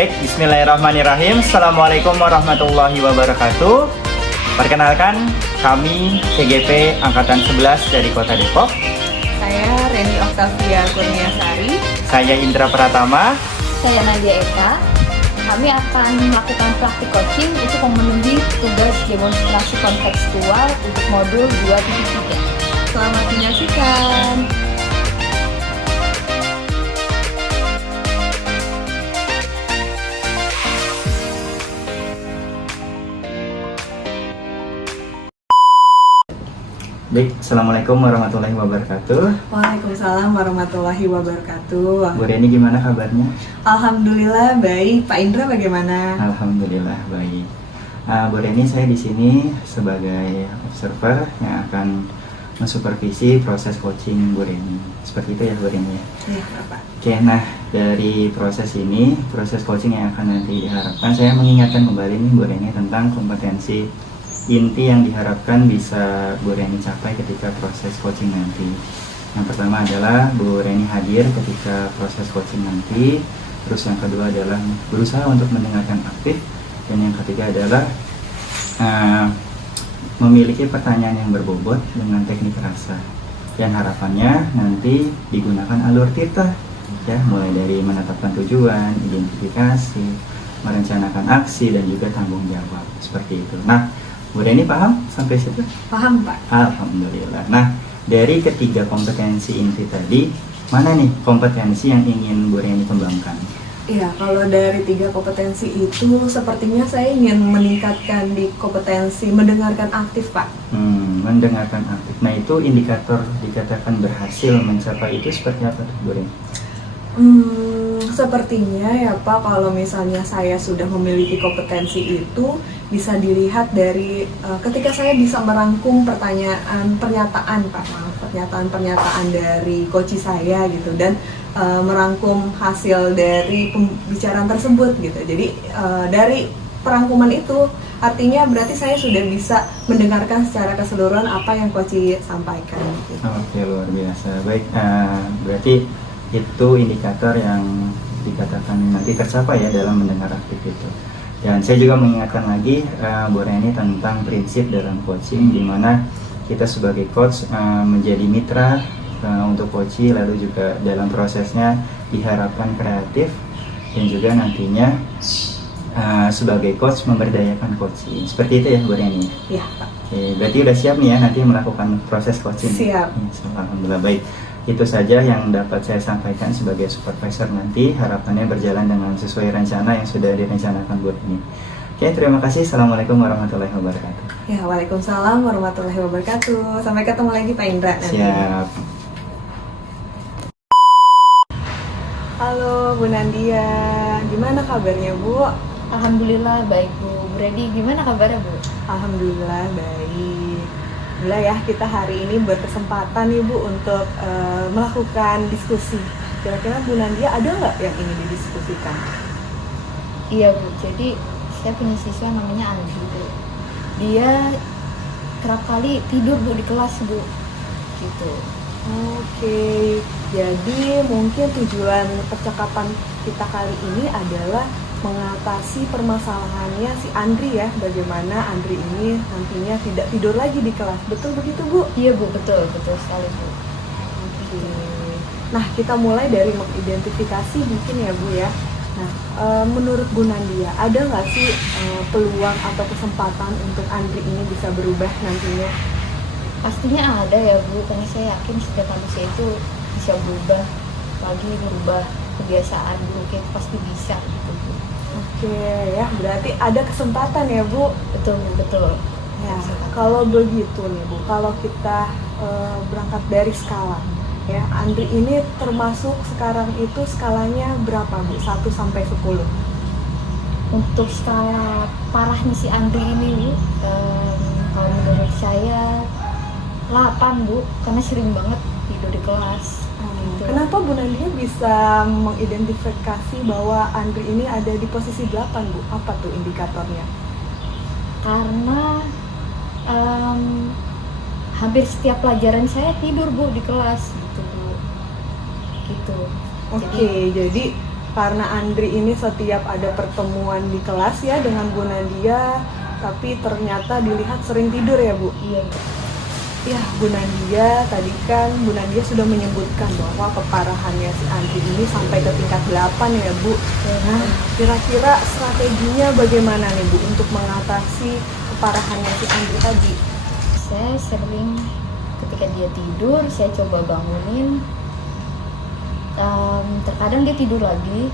Baik, bismillahirrahmanirrahim. Assalamualaikum warahmatullahi wabarakatuh. Perkenalkan, kami CGP Angkatan 11 dari Kota Depok. Saya Reni Oktavia Kurniasari. Saya Indra Pratama. Saya Nadia Eka. Kami akan melakukan praktik coaching untuk memenuhi tugas demonstrasi kontekstual untuk modul 2.3. Selamat menyaksikan. Baik, Assalamualaikum warahmatullahi wabarakatuh. Waalaikumsalam warahmatullahi wabarakatuh. Bu Reni gimana kabarnya? Alhamdulillah baik. Pak Indra bagaimana? Alhamdulillah baik. Bu Reni, saya di sini sebagai observer yang akan mensupervisi proses coaching Bu Reni. Seperti itu ya Bu Reni ya? Iya, Bapak. Oke, nah dari proses ini, proses coaching yang akan nanti diharapkan, saya mengingatkan kembali nih Bu Reni tentang kompetensi inti yang diharapkan bisa Bu Reni capai ketika proses coaching nanti. Yang pertama adalah Bu Reni hadir ketika proses coaching nanti. Terus yang kedua adalah berusaha untuk mendengarkan aktif. Dan yang ketiga adalah memiliki pertanyaan yang berbobot dengan teknik rasa. Dan harapannya nanti digunakan alur tirta, ya, mulai dari menetapkan tujuan, identifikasi, merencanakan aksi, dan juga tanggung jawab. Seperti itu. Nah, Bu Reni paham sampai situ? Paham, Pak. Alhamdulillah. Nah, dari ketiga kompetensi inti tadi, mana nih kompetensi yang ingin Bu Reni kembangkan? Iya, kalau dari 3 kompetensi itu sepertinya saya ingin meningkatkan di kompetensi mendengarkan aktif, Pak. Mendengarkan aktif. Nah, itu indikator dikatakan berhasil mencapai itu seperti apa tuh Bu Reni? Sepertinya ya Pak, kalau misalnya saya sudah memiliki kompetensi itu bisa dilihat dari ketika saya bisa merangkum pernyataan dari coach saya gitu, dan merangkum hasil dari pembicaraan tersebut gitu. Jadi dari perangkuman itu artinya berarti saya sudah bisa mendengarkan secara keseluruhan apa yang coach sampaikan gitu. Oke, luar biasa. Baik, berarti itu indikator yang dikatakan nanti tercapai ya dalam mendengar aktif itu. Dan saya juga mengingatkan lagi Bu Reni tentang prinsip dalam coaching, di mana kita sebagai coach menjadi mitra untuk coaching, lalu juga dalam prosesnya diharapkan kreatif, dan juga nantinya sebagai coach memberdayakan coaching. Seperti itu ya Bu Reni? Iya, Pak. Oke, berarti udah siap nih ya nanti melakukan proses coaching? Siap. Alhamdulillah, baik. Itu saja yang dapat saya sampaikan sebagai supervisor nanti. Harapannya berjalan dengan sesuai rencana yang sudah direncanakan buat ini. Oke, terima kasih. Assalamualaikum warahmatullahi wabarakatuh. Ya, waalaikumsalam warahmatullahi wabarakatuh. Sampai ketemu lagi Pak Indra nanti. Siap. Halo Bu Nandia, gimana kabarnya Bu? Alhamdulillah baik Bu. Bu Reni gimana kabarnya Bu? Alhamdulillah baik. Alhamdulillah ya, kita hari ini berkesempatan nih Bu untuk melakukan diskusi. Kira-kira Bu Nandia ada nggak yang ingin didiskusikan? Iya Bu, jadi saya punya siswa namanya Andi Bu. Dia kerap kali tidur Bu di kelas Bu, gitu. Oke, jadi mungkin tujuan percakapan kita kali ini adalah mengatasi permasalahannya si Andri ya, bagaimana Andri ini nantinya tidak tidur lagi di kelas. Betul begitu Bu? Iya Bu, betul sekali Bu. Oke. Nah, kita mulai dari mengidentifikasi mungkin ya Bu ya. Nah, menurut Bu Nandia, ada nggak sih peluang atau kesempatan untuk Andri ini bisa berubah nantinya? Pastinya ada ya Bu, karena saya yakin setiap manusia itu bisa berubah, apalagi merubah kebiasaan buruknya itu pasti bisa gitu Bu. Oke ya, berarti ada kesempatan ya Bu. Betul Bu, betul. Ya, kalau begitu nih Bu, kalau kita berangkat dari skala ya, Andri ini termasuk sekarang itu skalanya berapa Bu? 1 sampai 10. Untuk skala parahnya si Andri ini Bu, kalau menurut saya 8 Bu, karena sering banget tidur di kelas. Gitu. Kenapa Bu Nandia bisa mengidentifikasi bahwa Andri ini ada di posisi 8 Bu? Apa tuh indikatornya? Karena hampir setiap pelajaran saya tidur Bu di kelas gitu Bu. Gitu. Oke, jadi karena Andri ini setiap ada pertemuan di kelas ya dengan Bu Nadia, tapi ternyata dilihat sering tidur ya Bu? Iya Bu. Ya, Bu Nadia, tadi kan Bu Nadia sudah menyebutkan bahwa keparahannya si Andri ini sampai ke tingkat 8 ya Bu. Nah, kira-kira strateginya bagaimana nih Bu untuk mengatasi keparahannya si Andri tadi? Saya sering ketika dia tidur, saya coba bangunin. Terkadang dia tidur lagi.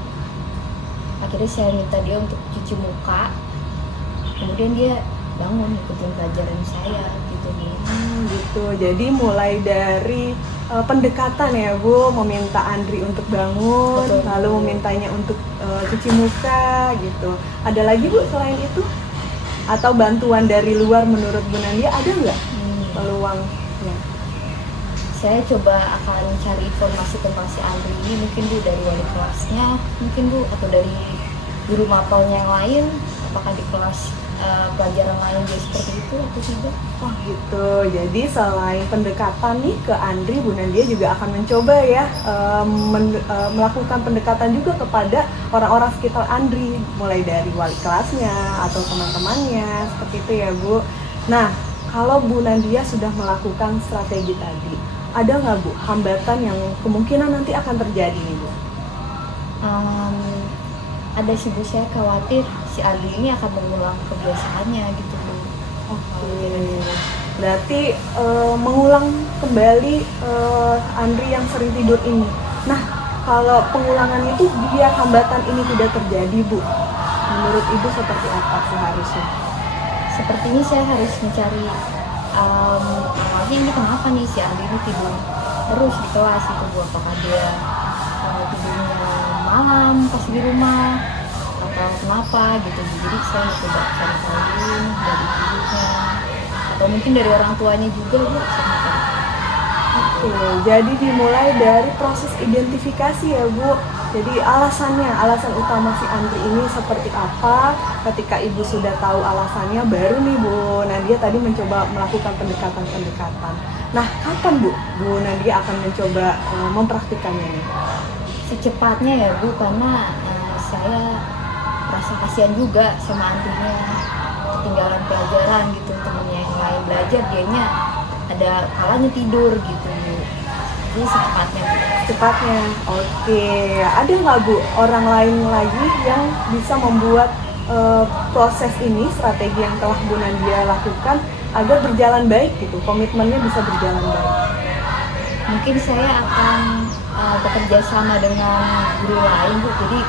Akhirnya saya minta dia untuk cuci muka. Kemudian dia bangun ikutin pelajaran saya gitu Bu. Gitu. Jadi mulai dari pendekatan ya Bu, meminta Andri untuk bangun, Betul. lalu memintanya untuk cuci muka gitu. Ada lagi Bu selain itu? Atau bantuan dari luar menurut Bu Nadia ada nggak peluangnya? Saya coba akan cari informasi tentang si Andri ini, mungkin Bu dari wali kelasnya, mungkin Bu, atau dari guru mapelnya yang lain, apakah di kelas pelajaran lain dia seperti itu atau tidak. Oh gitu, jadi selain pendekatan nih ke Andri, Bu Nadia juga akan mencoba ya melakukan pendekatan juga kepada orang-orang sekitar Andri, mulai dari wali kelasnya atau teman-temannya, seperti itu ya Bu. Nah, kalau Bu Nadia sudah melakukan strategi tadi, ada nggak Bu hambatan yang kemungkinan nanti akan terjadi nih Bu? Ada sih Bu, saya khawatir si Andri ini akan mengulang kebiasaannya gitu Bu. Oke, berarti mengulang kembali Andri yang sering tidur ini. Nah, kalau pengulangan itu biar hambatan ini tidak terjadi Bu, menurut Ibu seperti apa seharusnya? Sepertinya saya harus mencari awalnya ini kenapa nih si Andri ini tidur terus di kelas gitu Bu, apakah dia tidurnya malam pas di rumah atau kenapa gitu. Jadi saya coba cari tahu dari ibunya atau mungkin dari orang tuanya juga Bu. Oke, jadi dimulai dari proses identifikasi ya Bu. Jadi alasan utama si Andri ini seperti apa. Ketika Ibu sudah tahu alasannya, baru nih Bu Nadia tadi mencoba melakukan pendekatan-pendekatan. Nah, kapan Bu Nadia akan mencoba mempraktikannya nih? Secepatnya ya Bu, karena saya rasa kasihan juga sama Andrinya, ketinggalan pelajaran gitu, temennya yang lain belajar, dianya ada kalanya tidur gitu Bu. Jadi secepatnya Bu. Cepatnya, oke. Ada nggak Bu orang lain lagi yang bisa membuat proses ini, strategi yang telah Bu Nadia lakukan agar berjalan baik gitu, komitmennya bisa berjalan baik? Mungkin saya akan bekerja sama dengan guru lain Bu, jadi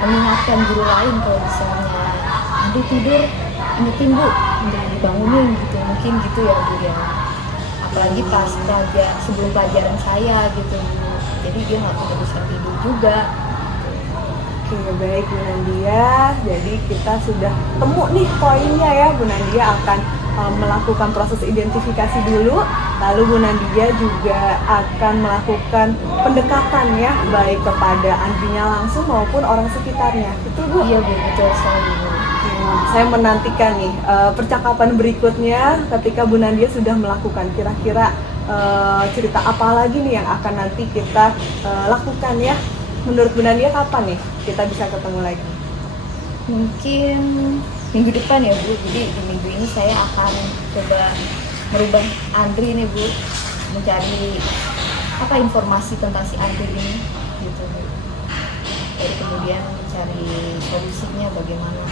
mengingatkan guru lain kalau misalnya Andri tidur, ingetin Bu untuk dibangunin gitu, mungkin gitu ya Bu ya. Apalagi pas sebelum pelajaran saya gitu Bu, jadi dia nggak keterusan tidur juga. Oke, baik Bu Nadia. Jadi kita sudah temu nih poinnya ya. Bu Nadia akan melakukan proses identifikasi dulu, lalu Bu Nadia juga akan melakukan pendekatan ya, baik kepada Andrinya langsung maupun orang sekitarnya. Betul Bu? Iya Bu, betul sekali Bu. Saya menantikan nih percakapan berikutnya ketika Bu Nadia sudah melakukan. Kira-kira cerita apa lagi nih yang akan nanti kita lakukan ya? Menurut Bu Nadia kapan nih kita bisa ketemu lagi? Mungkin minggu depan ya Bu, jadi di minggu ini saya akan coba merubah Andri nih Bu, mencari informasi tentang si Andri ini gitu Bu. Jadi kemudian mencari solusinya bagaimana.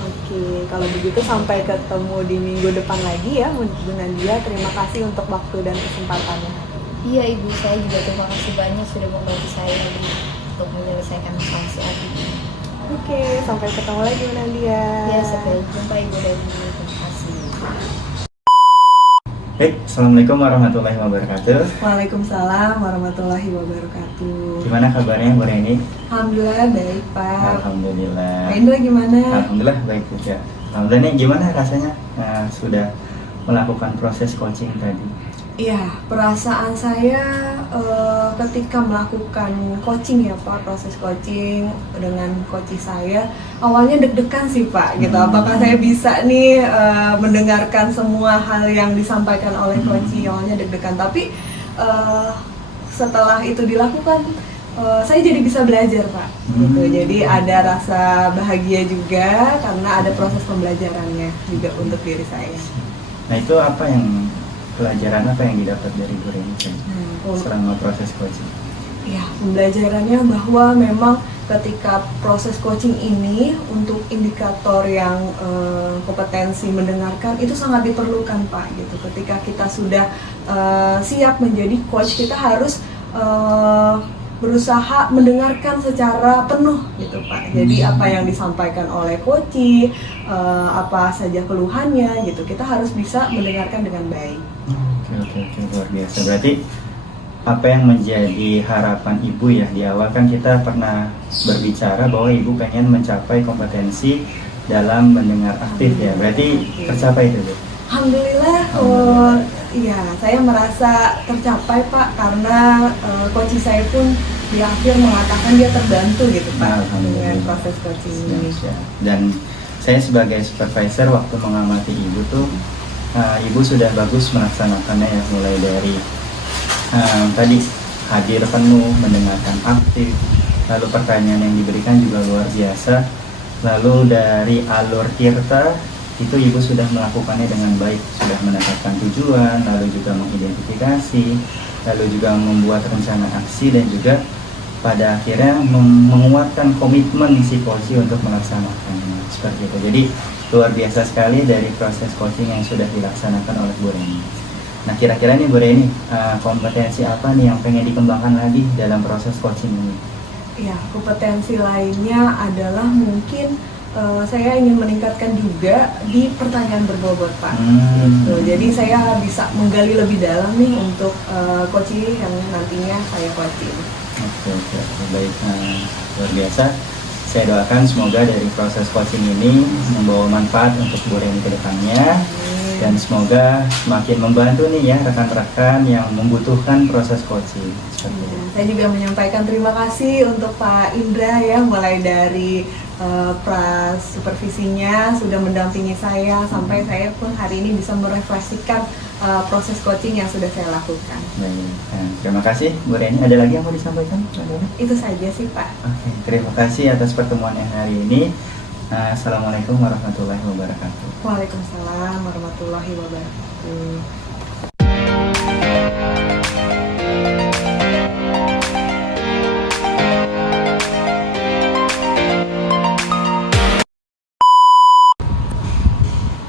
Oke, kalau begitu sampai ketemu di minggu depan lagi ya Bu Nadia. Terima kasih untuk waktu dan kesempatannya. Iya Ibu, saya juga terima kasih banyak sudah membantu saya Bu untuk menyelesaikan masalah si Andri ini. Oke, sampai ketemu lagi Bu Nadia. Ya, sampai jumpa Ibu Dewi. Terima kasih. Baik, Assalamualaikum warahmatullahi wabarakatuh. Waalaikumsalam warahmatullahi wabarakatuh. Gimana kabarnya Bu Reni? Alhamdulillah baik Pak. Alhamdulillah. Pak Indra gimana? Alhamdulillah baik juga. Alhamdulillah nih gimana rasanya sudah melakukan proses coaching tadi? Iya, perasaan saya ketika melakukan coaching ya Pak, proses coaching dengan coach saya, awalnya deg-degan sih Pak, gitu. Apakah saya bisa nih mendengarkan semua hal yang disampaikan oleh coach? Awalnya deg-degan, tapi setelah itu dilakukan, saya jadi bisa belajar Pak. Gitu. Jadi ada rasa bahagia juga karena ada proses pembelajarannya juga untuk diri saya. Nah itu apa yang pelajaran apa yang didapat dari Bu Reni selama proses coaching? Ya, pembelajarannya bahwa memang ketika proses coaching ini untuk indikator yang kompetensi mendengarkan itu sangat diperlukan Pak gitu. Ketika kita sudah siap menjadi coach, kita harus berusaha mendengarkan secara penuh gitu Pak. Jadi apa yang disampaikan oleh coach, apa saja keluhannya gitu, kita harus bisa mendengarkan dengan baik. Oke, luar biasa. Berarti apa yang menjadi harapan Ibu ya, di awal kan kita pernah berbicara bahwa Ibu pengen mencapai kompetensi dalam mendengar aktif ya. Berarti tercapai itu Bu? Alhamdulillah, iya saya merasa tercapai Pak karena coach saya pun di akhir mengatakan dia terbantu gitu Pak dengan proses coaching ini. Dan saya sebagai supervisor waktu mengamati Ibu tuh, Ibu sudah bagus melaksanakannya ya, mulai dari tadi hadir penuh, mendengarkan aktif, lalu pertanyaan yang diberikan juga luar biasa, lalu dari alur tirta itu Ibu sudah melakukannya dengan baik, sudah menetapkan tujuan, lalu juga mengidentifikasi, lalu juga membuat rencana aksi, dan juga pada akhirnya menguatkan komitmen si coach untuk melaksanakannya seperti itu. Jadi luar biasa sekali dari proses coaching yang sudah dilaksanakan oleh Bu Reni. Nah kira-kira nih Bu Reni, kompetensi apa nih yang pengen dikembangkan lagi dalam proses coaching ini? Ya, kompetensi lainnya adalah mungkin saya ingin meningkatkan juga di pertanyaan berbobot Pak. Gitu. Jadi saya bisa menggali lebih dalam nih untuk coaching yang nantinya saya coaching. Oke, baik, luar biasa. Saya doakan semoga dari proses coaching ini membawa manfaat untuk Bu Reni ke depannya. Dan semoga semakin membantu nih ya rekan-rekan yang membutuhkan proses coaching. Saya juga menyampaikan terima kasih untuk Pak Indra ya, mulai dari pras supervisinya sudah mendampingi saya sampai saya pun hari ini bisa merefleksikan proses coaching yang sudah saya lakukan. Baik, terima kasih Bu Reni. Ada lagi yang mau disampaikan? Itu saja sih Pak. Oke, terima kasih atas pertemuan yang hari ini. Assalamualaikum warahmatullahi wabarakatuh. Waalaikumsalam warahmatullahi wabarakatuh.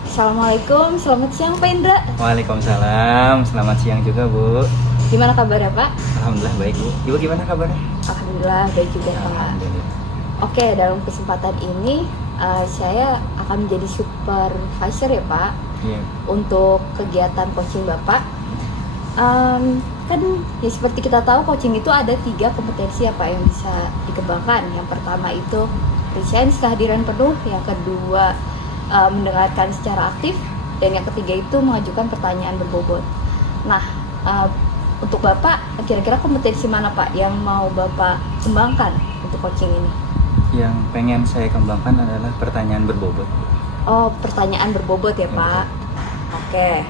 Assalamualaikum, selamat siang Pak Indra. Waalaikumsalam, selamat siang juga Bu. Gimana kabarnya Pak? Alhamdulillah baik Bu. Ibu gimana kabarnya? Alhamdulillah baik juga Pak. Alhamdulillah. Oke, dalam kesempatan ini saya akan menjadi supervisor ya Pak. Iya. Untuk kegiatan coaching Bapak. Kan ya seperti kita tahu coaching itu ada 3 kompetensi ya Pak yang bisa dikembangkan. Yang pertama itu presence, kehadiran penuh. Yang kedua mendengarkan secara aktif. Dan yang ketiga itu mengajukan pertanyaan berbobot. Nah, untuk Bapak kira-kira kompetensi mana Pak yang mau Bapak kembangkan untuk coaching ini? Yang pengen saya kembangkan adalah pertanyaan berbobot. Oh, pertanyaan berbobot ya Pak. Oke.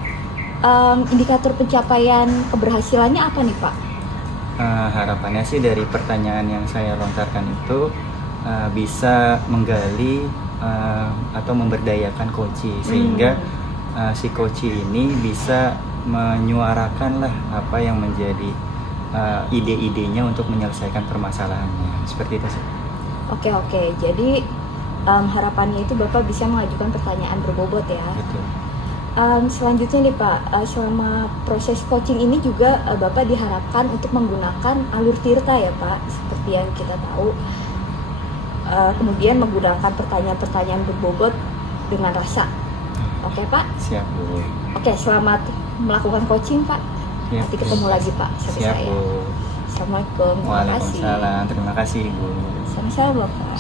Indikator pencapaian keberhasilannya apa nih Pak? Harapannya sih dari pertanyaan yang saya lontarkan itu bisa menggali atau memberdayakan coach, sehingga si coach ini bisa menyuarakan lah apa yang menjadi ide-idenya untuk menyelesaikan permasalahannya. Seperti itu sih. Oke. Jadi harapannya itu Bapak bisa mengajukan pertanyaan berbobot ya. Betul. Selanjutnya nih Pak, selama proses coaching ini juga Bapak diharapkan untuk menggunakan alur tirta ya Pak, seperti yang kita tahu. Kemudian menggunakan pertanyaan-pertanyaan berbobot dengan rasa. Oke Pak? Siap Bu. Oke, selamat melakukan coaching Pak. Siap, Nanti ketemu lagi Pak sama Siap saya. Bu. Assalamualaikum. Terima kasih. Waalaikumsalam. Terima kasih Bu. Sama-sama Bapak.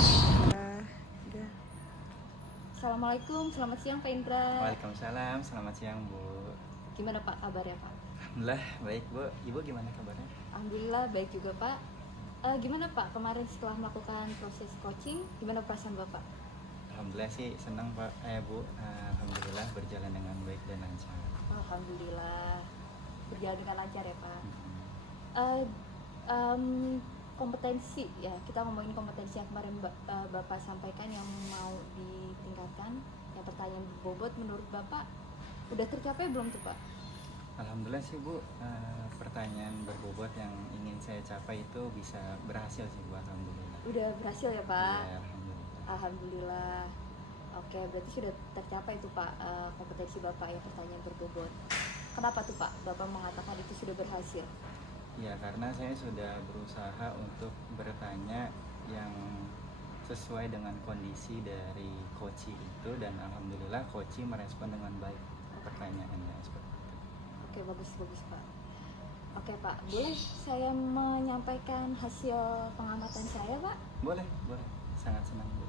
Assalamualaikum, selamat siang Pak Indra. Waalaikumsalam. Selamat siang Bu. Gimana Pak kabarnya Pak? Alhamdulillah baik Bu. Ibu gimana kabarnya? Alhamdulillah baik juga Pak. Gimana Pak kemarin setelah melakukan proses coaching, gimana perasaan Bapak? Alhamdulillah sih senang Pak. Bu. Alhamdulillah berjalan dengan baik dan lancar. Alhamdulillah berjalan dengan lancar ya Pak. kompetensi ya, kita ngomongin kompetensi yang kemarin Bapak sampaikan yang mau ditingkatkan. Yang pertanyaan berbobot menurut Bapak udah tercapai belum tuh Pak? Alhamdulillah sih Bu, pertanyaan berbobot yang ingin saya capai itu bisa berhasil sih Bu, alhamdulillah. Udah berhasil ya Pak? Iya, alhamdulillah. Alhamdulillah. Oke, berarti sudah tercapai tuh Pak kompetensi Bapak yang pertanyaan berbobot. Kenapa tuh Pak Bapak mengatakan itu sudah berhasil? Ya, karena saya sudah berusaha untuk bertanya yang sesuai dengan kondisi dari coach itu, dan alhamdulillah coach merespon dengan baik pertanyaannya seperti itu. Oke, bagus Pak. Oke Pak, boleh saya menyampaikan hasil pengamatan saya Pak? Boleh, sangat senang Bu.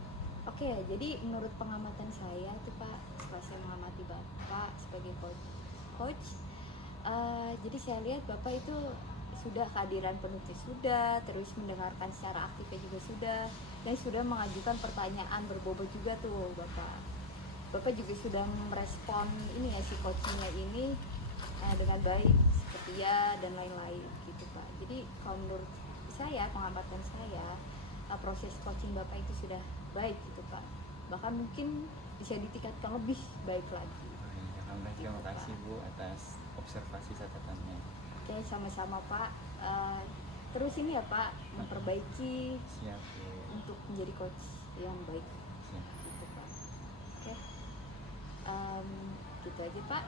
Oke, jadi menurut pengamatan saya tuh Pak, setelah saya mengamati Bapak sebagai coach, jadi saya lihat Bapak itu sudah kehadiran penulis sudah, terus mendengarkan secara aktifnya juga sudah, dan sudah mengajukan pertanyaan berbobot juga tuh Bapak. Bapak juga sudah merespon ini ya, si coachingnya ini dengan baik, setia dan lain-lain gitu Pak. Jadi kalau menurut saya, pengamatan saya, proses coaching Bapak itu sudah baik gitu Pak. Bahkan mungkin bisa ditingkatkan lebih baik lagi. Alhamdulillah, terima kasih Bu atas observasi catatannya. Oke, sama-sama Pak. Terus ini ya Pak, memperbaiki Siap Bu. untuk menjadi coach yang baik Siap. gitu Pak. Oke, gitu aja Pak.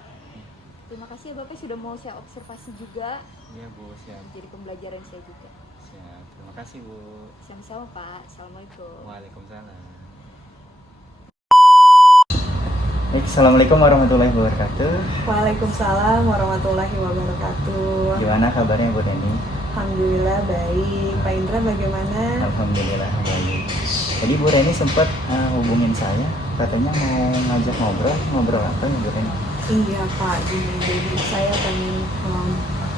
Terima kasih ya Bapak sudah mau saya observasi juga. Iya Bu, siap. Jadi pembelajaran saya juga. Siap. Terima kasih Bu. Sama-sama Pak. Assalamualaikum. Waalaikumsalam. Baik, Assalamualaikum warahmatullahi wabarakatuh. Waalaikumsalam warahmatullahi wabarakatuh. Gimana kabarnya Bu Deni? Alhamdulillah baik. Pak Indra bagaimana? Alhamdulillah baik. Jadi Bu Reni sempat hubungin saya, katanya mau ngajak ngobrol apa nih Bu Reni? Iya Pak, jadi saya pengen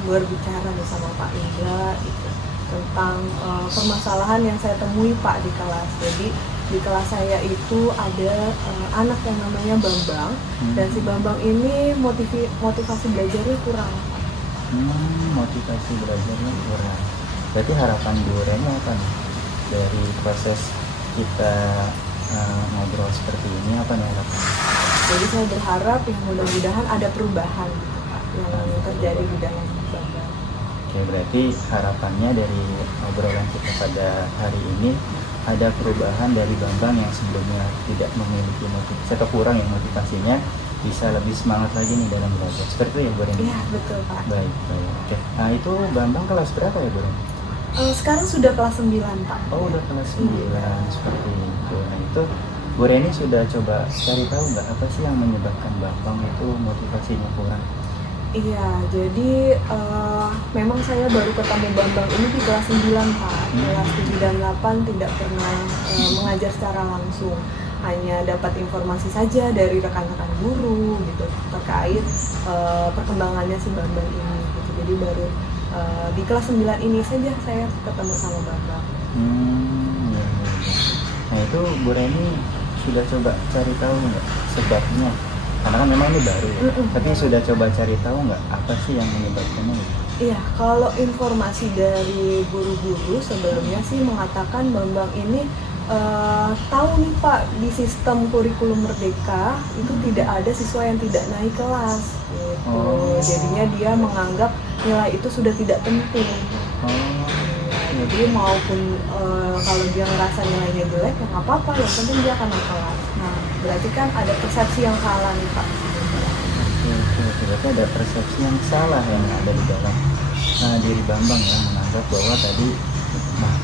berbicara bersama Pak Indra gitu, tentang permasalahan yang saya temui Pak di kelas. Jadi di kelas saya itu ada anak yang namanya Bambang, dan si Bambang ini motivasi belajarnya kurang. Motivasi belajarnya kurang. Berarti harapan Bu Reni apa nih dari proses kita ngobrol seperti ini, apa nih harapan? Jadi saya berharap yang mudah-mudahan ada perubahan gitu Pak, yang terjadi di dalam Bambang. Oke, berarti harapannya dari obrolan kita pada hari ini ada perubahan dari Bambang yang sebelumnya tidak memiliki motivasi atau kurang yang motivasinya, bisa lebih semangat lagi nih dalam belajar. Seperti itu ya Bu Reni? Iya betul Pak. Baik. Oke. Nah itu Bambang kelas berapa ya Bu Reni? Sekarang sudah kelas 9 Pak. Oh udah kelas 9, seperti itu. Nah itu Bu Reni sudah coba cari tahu nggak apa sih yang menyebabkan Bambang itu motivasinya kurang? Iya, jadi memang saya baru ketemu Bambang ini di kelas 9 Pak. Kelas 7 dan 8 tidak pernah mengajar secara langsung, hanya dapat informasi saja dari rekan-rekan guru gitu terkait perkembangannya si Bambang ini gitu. Jadi baru di kelas 9 ini saja saya ketemu sama Bambang. Ya. Nah itu Bu Reni sudah coba cari tahu nggak sebabnya? Karena kan memang ini baru ya, tapi sudah coba cari tahu nggak apa sih yang menyebabkannya? Iya, kalau informasi dari guru-guru sebelumnya sih mengatakan Bambang ini tahu nih Pak, di sistem kurikulum Merdeka itu tidak ada siswa yang tidak naik kelas gitu. Jadinya dia menganggap nilai itu sudah tidak penting. Jadi maupun kalau dia ngerasa nilainya jelek ya nggak apa-apa, yang penting dia akan naik kelas. Nah berarti kan ada persepsi yang salah nih Pak. Oke, berarti ada persepsi yang salah yang ada di dalam diri Bambang ya, menganggap bahwa tadi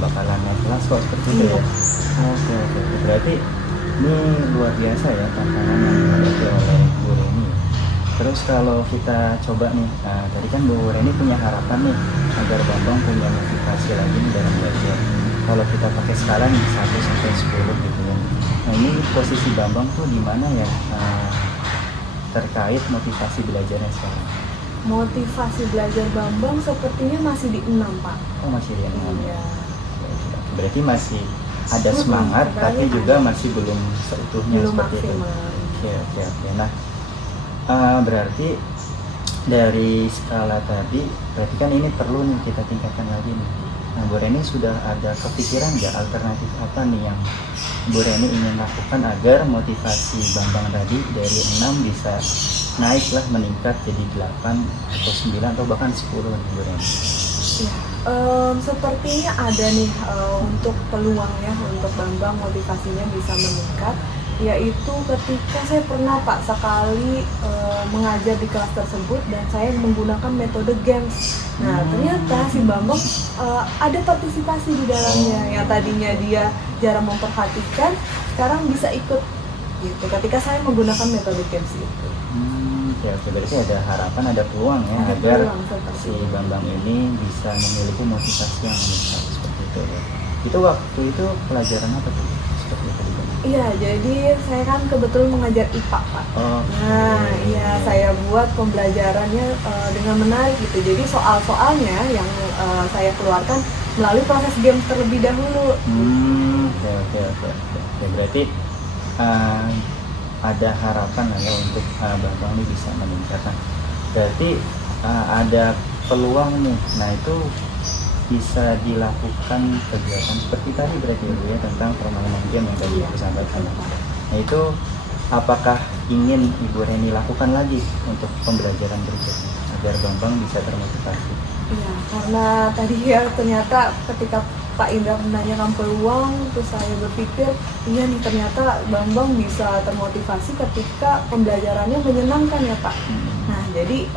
bakalan naik kelas kok seperti itu ya. Oke, berarti ini luar biasa ya tantangan yang dihadapi oleh Bu Reni. Terus kalau kita coba nih, tadi kan Bu Reni punya harapan nih agar Bambang punya motivasi lagi nih dalam belajar. Kalau kita pakai skala nih 1 sampai 10 gitu ya. Nah ini posisi Bambang tuh di mana ya terkait motivasi belajarnya sekarang? Motivasi belajar Bambang sepertinya masih di 6 Pak. Oh masih di 6. Iya. Berarti masih ada semangat tapi juga masih belum seutuhnya belum seperti maksimal. itu. Oke. Nah berarti dari skala tadi berarti kan ini perlu nih kita tingkatkan lagi nih. Nah, Bu Reni sudah ada kepikiran nggak alternatif apa nih yang Bu Reni ingin lakukan agar motivasi Bambang tadi dari 6 bisa naik lah, meningkat jadi 8 atau 9 atau bahkan 10 nih Bu Reni? Ya, sepertinya ada nih untuk peluangnya untuk Bambang motivasinya bisa meningkat, yaitu ketika saya pernah Pak sekali mengajar di kelas tersebut dan saya menggunakan metode games. Nah ternyata si Bambang ada partisipasi di dalamnya, yang tadinya dia jarang memperhatikan sekarang bisa ikut gitu ketika saya menggunakan metode games itu. Oke, berarti ada harapan, ada peluang ya Ada agar peluang, seperti si itu. Bambang ini bisa memiliki motivasi yang meningkat seperti itu ya. Itu waktu itu pelajaran apa tuh? Seperti itu juga. Iya, jadi saya kan kebetulan mengajar IPA Pak. Oh, Nah, iya saya buat pembelajarannya dengan menarik gitu. Jadi soal-soalnya yang saya keluarkan melalui proses game terlebih dahulu. Oke. Berarti uh, ada harapan lah ya untuk Bambang ini bisa meningkatkan. Berarti ada peluang nih. Nah itu bisa dilakukan kegiatan seperti tadi berarti ya tentang permainan game yang tadi Ibu sampaikan. Nah itu apakah ingin Ibu Reni lakukan lagi untuk pembelajaran berikutnya agar Bambang bisa termotivasi? Iya, karena tadi ya ternyata ketika Pak Indra menanyakan peluang, terus saya berpikir, iya nih ternyata Bambang bisa termotivasi ketika pembelajarannya menyenangkan ya Pak. Nah jadi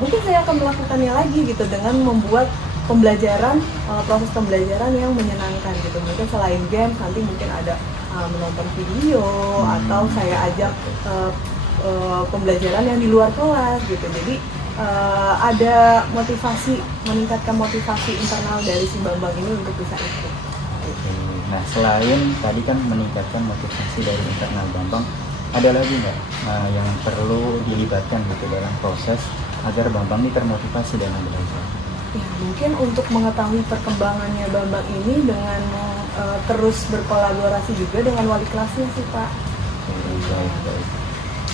mungkin saya akan melakukannya lagi gitu dengan membuat pembelajaran, proses pembelajaran yang menyenangkan gitu. Mungkin selain game, nanti mungkin ada menonton video atau saya ajak pembelajaran yang di luar kelas gitu. Jadi ada motivasi, meningkatkan motivasi internal dari si Bambang ini untuk bisa ikut. Nah selain tadi kan meningkatkan motivasi dari internal Bambang, ada lagi nggak yang perlu dilibatkan gitu dalam proses agar Bambang ini termotivasi dalam belajar? Ya, mungkin untuk mengetahui perkembangannya Bambang ini dengan terus berkolaborasi juga dengan wali kelasnya sih Pak. Baik.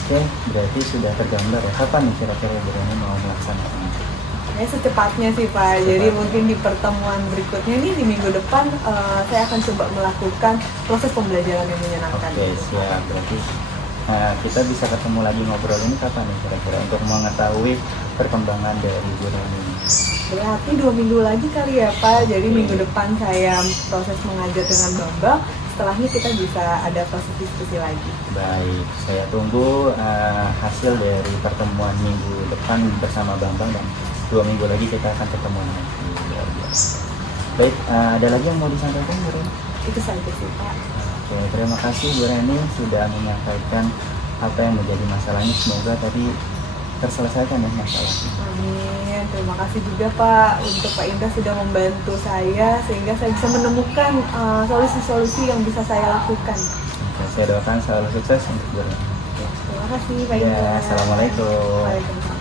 Oke, berarti sudah tergambar ya. Kapan nih kira-kira Bu Reni mau melaksanakan? Ya secepatnya sih Pak. Jadi mungkin di pertemuan berikutnya nih di minggu depan saya akan coba melakukan proses pembelajaran yang menyenangkan. Oke, siap. Berarti kita bisa ketemu lagi ngobrol ini kapan nih kira-kira untuk mengetahui perkembangan dari Bu Reni? Berarti 2 minggu lagi kali ya Pak. Jadi minggu depan saya proses mengajar dengan Bambang. Setelahnya kita bisa ada proses diskusi lagi. Baik, saya tunggu hasil dari pertemuan minggu depan bersama Bambang dan 2 minggu lagi kita akan ketemu lagi. Luar biasa. Baik, ada lagi yang mau disampaikan Bu Reni? Itu saja sih Pak. Oke, terima kasih Bu Reni sudah menyampaikan apa yang menjadi masalahnya. Semoga tadi terselesaikan ya masalahnya. Amin. Terima kasih juga Pak untuk Pak Indra sudah membantu saya sehingga saya bisa menemukan solusi-solusi yang bisa saya lakukan. Oke, saya doakan selalu sukses untuk Bu Reni. Terima kasih Pak Ya, Indra. Assalamualaikum. Waalaikumsalam.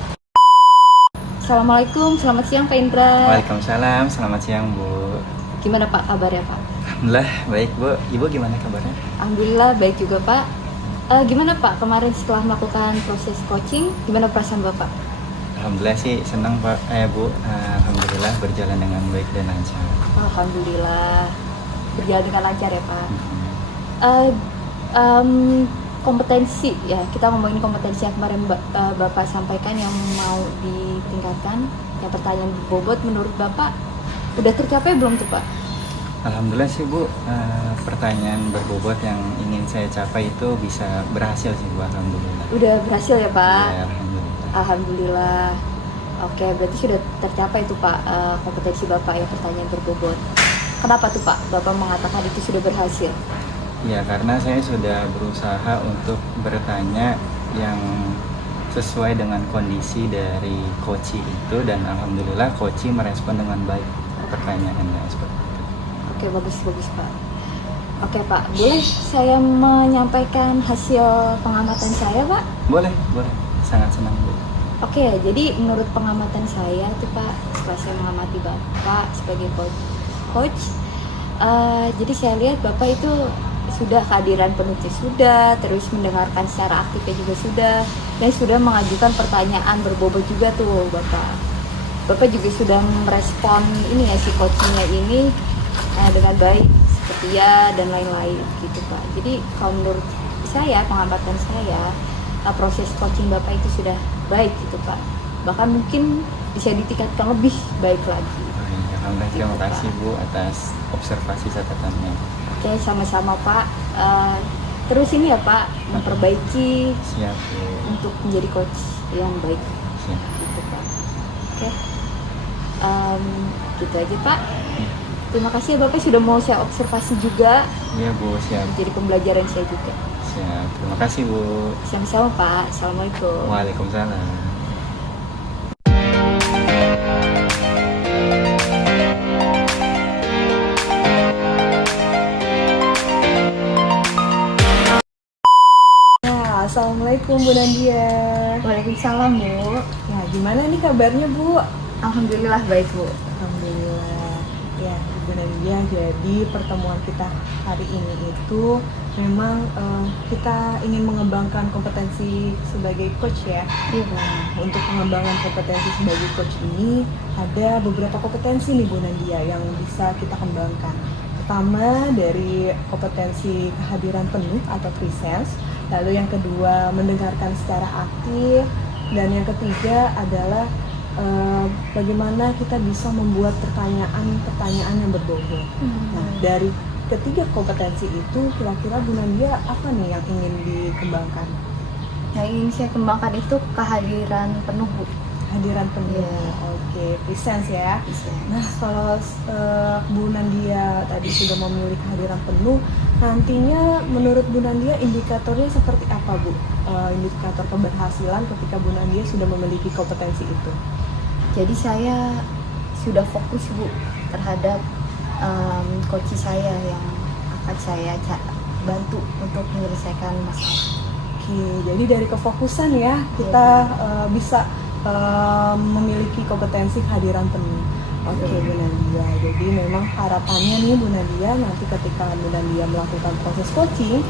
Assalamualaikum, selamat siang Pak Indra. Waalaikumsalam, selamat siang Bu. Gimana Pak kabarnya Pak? Alhamdulillah baik Bu. Ibu gimana kabarnya? Alhamdulillah baik juga Pak. Gimana Pak kemarin setelah melakukan proses coaching, gimana perasaan Bapak? Alhamdulillah sih senang Pak, Bu. Alhamdulillah berjalan dengan baik dan lancar. Alhamdulillah berjalan dengan lancar ya Pak. Kompetensi ya, kita ngomongin kompetensi yang kemarin Bapak sampaikan yang mau ditingkatkan. Yang pertanyaan berbobot menurut Bapak udah tercapai belum tuh Pak? Alhamdulillah sih Bu, pertanyaan berbobot yang ingin saya capai itu bisa berhasil sih Bu, alhamdulillah. Udah berhasil ya Pak? Ya, alhamdulillah. Alhamdulillah. Oke, berarti sudah tercapai tuh Pak kompetensi Bapak yang pertanyaan berbobot. Kenapa tuh Pak Bapak mengatakan itu sudah berhasil? Ya, karena saya sudah berusaha untuk bertanya yang sesuai dengan kondisi dari coach itu dan alhamdulillah coach merespon dengan baik pertanyaannya seperti itu. Oke, bagus Pak. Oke Pak, boleh saya menyampaikan hasil pengamatan saya Pak? Boleh, sangat senang Bu. Oke, jadi menurut pengamatan saya tuh Pak, setelah saya mengamati Bapak sebagai coach, jadi saya lihat Bapak itu sudah kehadiran penulis sudah, terus mendengarkan secara aktifnya juga sudah, dan sudah mengajukan pertanyaan berbobot juga tuh Bapak. Bapak juga sudah merespon ini ya si coachingnya ini dengan baik, setia dan lain-lain gitu Pak. Jadi kalau menurut saya, pengamatan saya, proses coaching Bapak itu sudah baik gitu Pak. Bahkan mungkin bisa ditingkatkan lebih baik lagi. Alhamdulillah, terima kasih Bu atas observasi catatannya. Oke, sama-sama Pak. Terus ini ya Pak, memperbaiki Siap Bu. untuk menjadi coach yang baik Siap. gitu Pak. Oke, gitu aja Pak. Terima kasih ya Bapak sudah mau saya observasi juga, Iya Bu, siap. menjadi pembelajaran saya juga. Siap. Terima kasih Bu. Sama-sama Pak. Assalamualaikum. Waalaikumsalam. Ya, assalamualaikum Bu Nadia. Waalaikumsalam Bu. Ya, gimana nih kabarnya Bu? Alhamdulillah baik Bu. Alhamdulillah. Ya, Bu Nadia, jadi pertemuan kita hari ini itu memang kita ingin mengembangkan kompetensi sebagai coach ya. Iya Bu. Nah, untuk pengembangan kompetensi sebagai coach ini ada beberapa kompetensi nih Bu Nadia yang bisa kita kembangkan. Pertama dari kompetensi kehadiran penuh atau presence, lalu yang kedua mendengarkan secara aktif, dan yang ketiga adalah bagaimana kita bisa membuat pertanyaan-pertanyaan yang berbobot. Nah, dari ketiga kompetensi itu kira-kira Bu Nadia apa nih yang ingin dikembangkan? Yang ingin saya kembangkan itu kehadiran penuh Bu. Kehadiran penuh. Iya. Oke, presence ya. Bisa. Nah, kalau Bu Nadia tadi sudah memilih kehadiran penuh, nantinya menurut Bu Nadia indikatornya seperti apa Bu? Indikator keberhasilan ketika Bu Nadia sudah memiliki kompetensi itu. Jadi saya sudah fokus Bu terhadap coach saya yang akan saya bantu untuk menyelesaikan masalah. Oke, jadi dari kefokusan ya kita bisa memiliki kompetensi kehadiran penuh. Oke Bu Nadia, jadi memang harapannya nih Bu Nadia nanti ketika Bu Nadia melakukan proses coaching,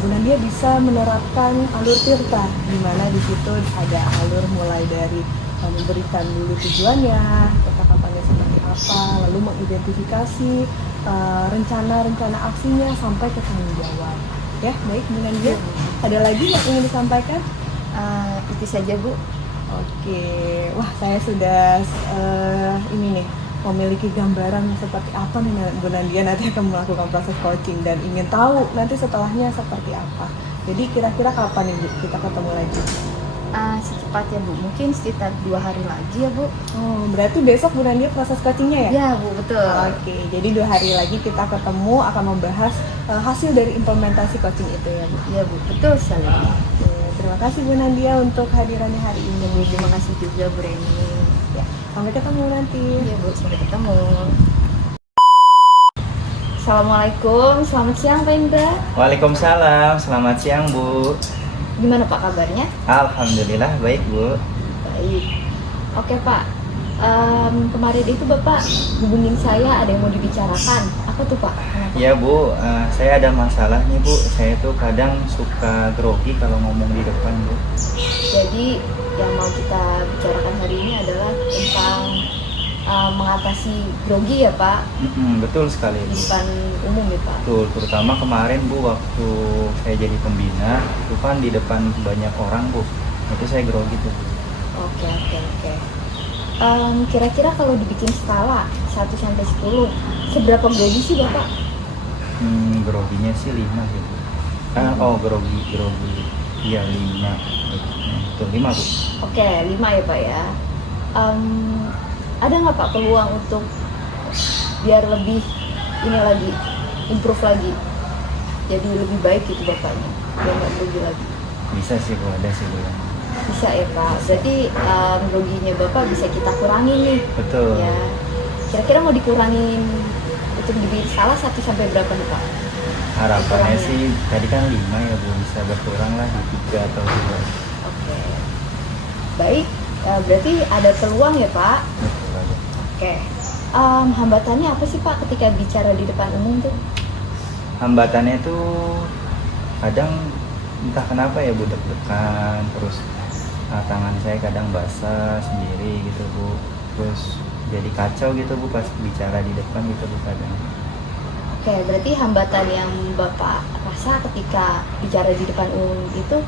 Bu Nadia bisa menerapkan alur tirta, di mana di situ ada alur mulai dari memberikan dulu tujuannya, kata-katanya seperti apa, lalu mengidentifikasi rencana-rencana aksinya sampai ke tanggung jawab. Ya, baik Bu Nadia. Ada lagi yang ingin disampaikan? Itu saja Bu. Oke, wah saya sudah ini nih memiliki gambaran seperti apa nih Bu Nadia nanti akan melakukan proses coaching dan ingin tahu nanti setelahnya seperti apa. Jadi kira-kira kapan nih Bu kita ketemu lagi? Secepatnya Bu, mungkin sekitar 2 hari lagi ya Bu. Oh, berarti besok Bu Nadia proses coachingnya ya? Ya Bu, betul. Oke, jadi 2 hari lagi kita ketemu akan membahas hasil dari implementasi coaching itu ya Bu. Ya Bu, betul sekali. Oke, terima kasih Bu Nadia untuk hadirannya hari ini. Terima kasih juga Bu Reni. Ya, sampai ketemu nanti. Iya Bu, sampai ketemu. Assalamualaikum, selamat siang Pak Indra. Waalaikumsalam, selamat siang Bu. Gimana Pak kabarnya? Alhamdulillah baik Bu. Baik. Oke Pak, kemarin itu Bapak hubungin saya ada yang mau dibicarakan. Apa tuh Pak? Kenapa? Ya Bu, saya ada masalah nih Bu. Saya tuh kadang suka grogi kalau ngomong di depan Bu. Jadi yang mau kita bicarakan hari ini adalah tentang mengatasi grogi ya Pak, Betul sekali di Bu. depan umum ya Pak. Betul, terutama kemarin Bu waktu saya jadi pembina, itu kan di depan banyak orang Bu. Itu saya grogi tuh Bu. Oke. Kira-kira kalau dibikin skala 1 sampai 10, seberapa grogi sih Bapak? Groginya sih 5 sih Bu. Grogi. Iya 5. Betul 5 Bu. Oke, 5 ya Pak ya. Ada nggak Pak peluang untuk biar lebih ini lagi, improve lagi, jadi lebih baik gitu Bapaknya, biar nggak grogi lagi? Bisa sih Bu, ada sih Bu. Bisa ya Pak, berarti groginya Bapak bisa kita kurangin nih. Betul. Ya, kira-kira mau dikurangin untuk dibikin salah 1 sampai berapa nih Pak? Harapannya Kurangin. sih tadi kan 5 ya Bu, bisa berkurang lah di 3 atau 2. Oke, baik, berarti ada peluang ya Pak. Betul Bu. Oke, hambatannya apa sih Pak ketika bicara di depan umum tuh? Hambatannya tuh kadang entah kenapa ya Bu, deg-degan terus tangan saya kadang basah sendiri gitu Bu. terus jadi kacau gitu Bu pas bicara di depan gitu Bu kadang. Oke, berarti hambatan yang Bapak rasa ketika bicara di depan umum itu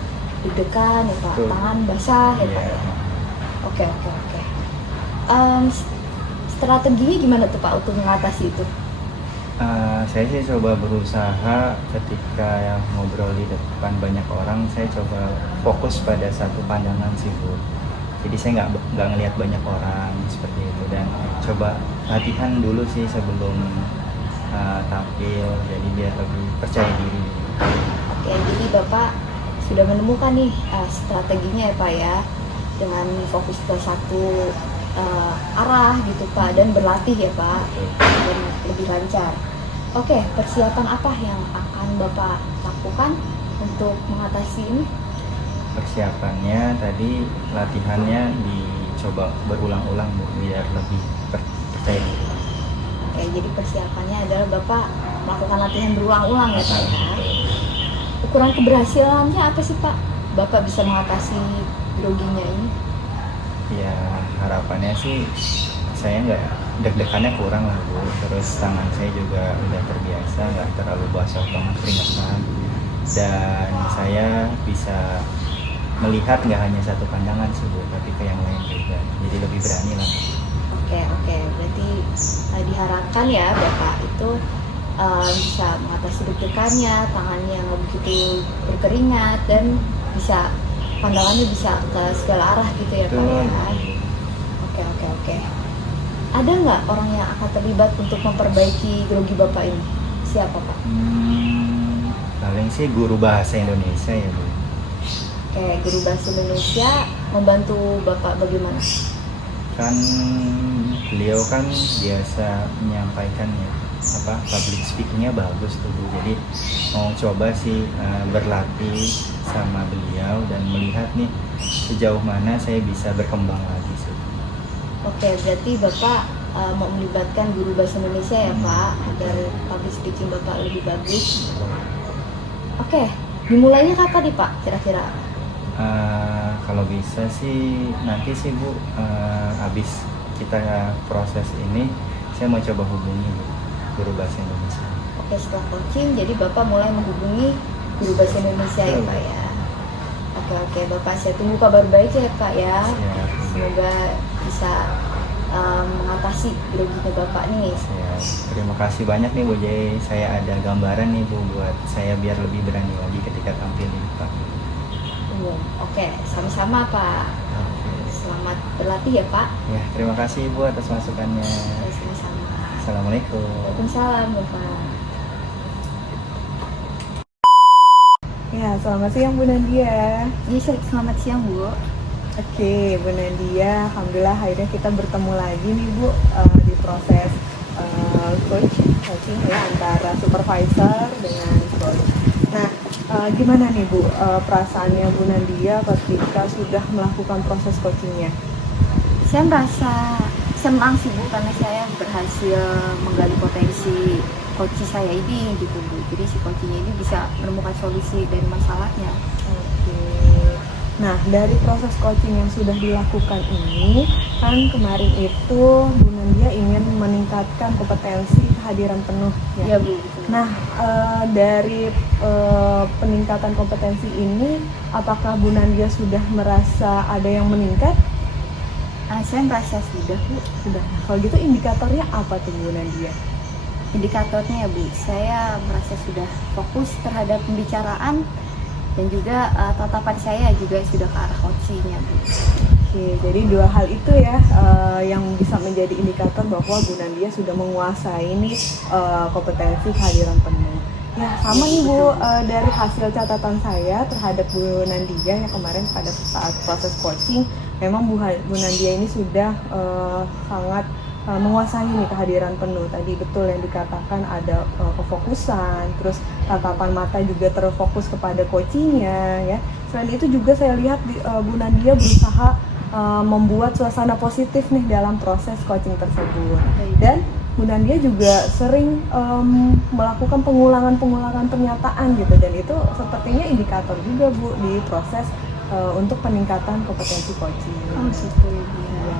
deg-degan ya Pak, Betul. tangan basah ya Pak Iya. ya? Oke. Strateginya gimana tuh Pak untuk mengatasi itu? Saya sih coba berusaha ketika yang ngobrol di depan banyak orang, saya coba fokus pada satu pandangan sih Bu. Jadi saya nggak ngelihat banyak orang seperti itu, dan coba latihan dulu sih sebelum tampil, jadi biar lebih percaya diri. Oke, jadi Bapak sudah menemukan nih strateginya ya Pak ya, dengan fokus ke satu arah gitu Pak, dan berlatih ya Pak, dan lebih lancar. Oke, persiapan apa yang akan Bapak lakukan untuk mengatasi ini? Persiapannya tadi latihannya dicoba berulang-ulang Bu, biar lebih percaya diri. Oke, jadi persiapannya adalah Bapak melakukan latihan berulang-ulang ya Pak ya. Ukuran keberhasilannya apa sih Pak? Bapak bisa mengatasi groginya ini? Ya harapannya sih saya nggak deg-degannya kurang lah Bu, terus tangan saya juga udah terbiasa, nggak terlalu basah banget keringetan, dan saya bisa melihat nggak hanya satu pandangan sih Bu, tapi ke yang lain juga, jadi lebih berani lah. Oke, berarti diharapkan ya Bapak itu bisa mengatasi deg-degannya, tangannya nggak begitu berkeringat, dan bisa pandangannya bisa ke segala arah gitu ya Pak ya. Oke. Ada nggak orang yang akan terlibat untuk memperbaiki grogi Bapak ini? Siapa Pak? Paling sih guru bahasa Indonesia ya Bu. Oke, guru bahasa Indonesia membantu Bapak bagaimana? Kan beliau kan biasa menyampaikan ya public speakingnya bagus tuh Bu, jadi mau coba sih berlatih sama beliau dan melihat nih sejauh mana saya bisa berkembang lagi sih. Oke, berarti Bapak mau melibatkan guru bahasa Indonesia ya Pak, agar public speaking Bapak lebih bagus. Oke, dimulainya kapan nih Pak kira-kira? Kalau bisa sih nanti sih Bu, habis kita proses ini saya mau coba hubungi Bu, guru bahasa Indonesia. Oke, setelah coaching jadi Bapak mulai menghubungi guru bahasa Indonesia ya Pak ya. Oke, Bapak saya tunggu kabar baik ya Pak ya. Siap. Semoga bisa mengatasi groginya Bapak nih. Siap. Terima kasih banyak nih Bu, jadi saya ada gambaran nih Bu buat saya biar lebih berani lagi ketika tampil di depan. Oke, sama-sama Pak. Oke. Selamat berlatih ya Pak. Ya, terima kasih Bu atas masukannya. Sama-sama. Assalamualaikum. Waalaikumsalam Bapak. Ya, selamat siang Bu Nadia. Selamat siang Bu. Oke, Bu Nadia, alhamdulillah akhirnya kita bertemu lagi nih Bu di proses coaching ya antara supervisor dengan coach. Nah, gimana nih Bu perasaannya Bu Nadia ketika sudah melakukan proses coachingnya? Saya merasa senang sih Bu, karena saya berhasil menggali potensi coach saya ini gitu Bu. Jadi si coachnya ini bisa menemukan solusi dari masalahnya. Oke. Nah, dari proses coaching yang sudah dilakukan ini, kan kemarin itu Bu Nadia ingin meningkatkan kompetensi kehadiran penuh ya. Iya Bu. Gitu. Nah, dari peningkatan kompetensi ini, apakah Bu Nadia sudah merasa ada yang meningkat? Saya merasa sudah Bu. Sudah. Kalau gitu indikatornya apa tuh Bu Nadia? Indikatornya ya Bu, saya merasa sudah fokus terhadap pembicaraan, dan juga tatapan saya juga sudah ke arah coachingnya Bu. Oke, jadi dua hal itu ya yang bisa menjadi indikator bahwa Bu Nadia sudah menguasai nih kompetensi kehadiran penuh. Ya sama nih Bu, dari hasil catatan saya terhadap Bu Nadia yang kemarin pada saat proses coaching, memang Bu Nadia ini sudah sangat menguasai nih kehadiran penuh. Tadi betul yang dikatakan ada kefokusan, terus tatapan mata juga terfokus kepada coachingnya ya. Selain itu juga saya lihat Bu Nadia berusaha membuat suasana positif nih dalam proses coaching tersebut. Dan Bu Nadia juga sering melakukan pengulangan pernyataan gitu, dan itu sepertinya indikator juga Bu di proses untuk peningkatan kompetensi coaching. Oh gitu Ibu. Ya,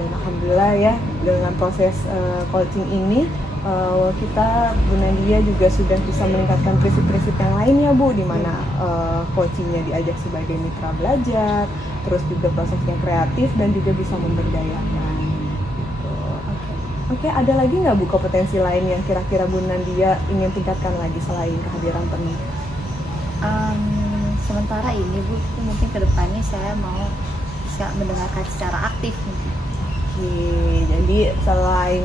dan alhamdulillah ya dengan proses coaching ini kita Bu Nadia juga sudah bisa meningkatkan prinsip-prinsip yang lainnya Bu, di mana coachingnya diajak sebagai mitra belajar, terus juga prosesnya kreatif dan juga bisa memberdayakan. Gitu. Oke, ada lagi nggak Bu kompetensi lain yang kira-kira Bu Nadia ingin tingkatkan lagi selain kehadiran penuh? Sementara ini Bu, mungkin kedepannya saya mau bisa mendengarkan secara aktif. Oke, jadi selain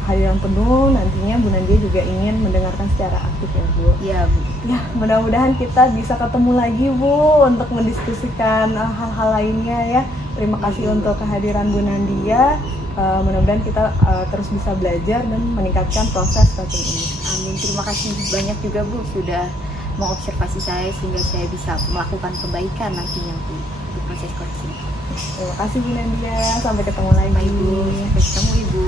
kehadiran penuh, nantinya Bu Nadia juga ingin mendengarkan secara aktif ya Bu. Iya Bu. Ya, mudah-mudahan kita bisa ketemu lagi Bu untuk mendiskusikan hal-hal lainnya ya. Terima kasih untuk kehadiran Bu Nadia. Mudah-mudahan kita terus bisa belajar dan meningkatkan proses coaching ini. Amin. Terima kasih banyak juga Bu sudah mengobservasi saya sehingga saya bisa melakukan kebaikan nantinya Bu untuk proses coaching. Terima kasih Bu Nadia. Sampai ketemu lagi. Baik Bu, sampai ketemu Ibu.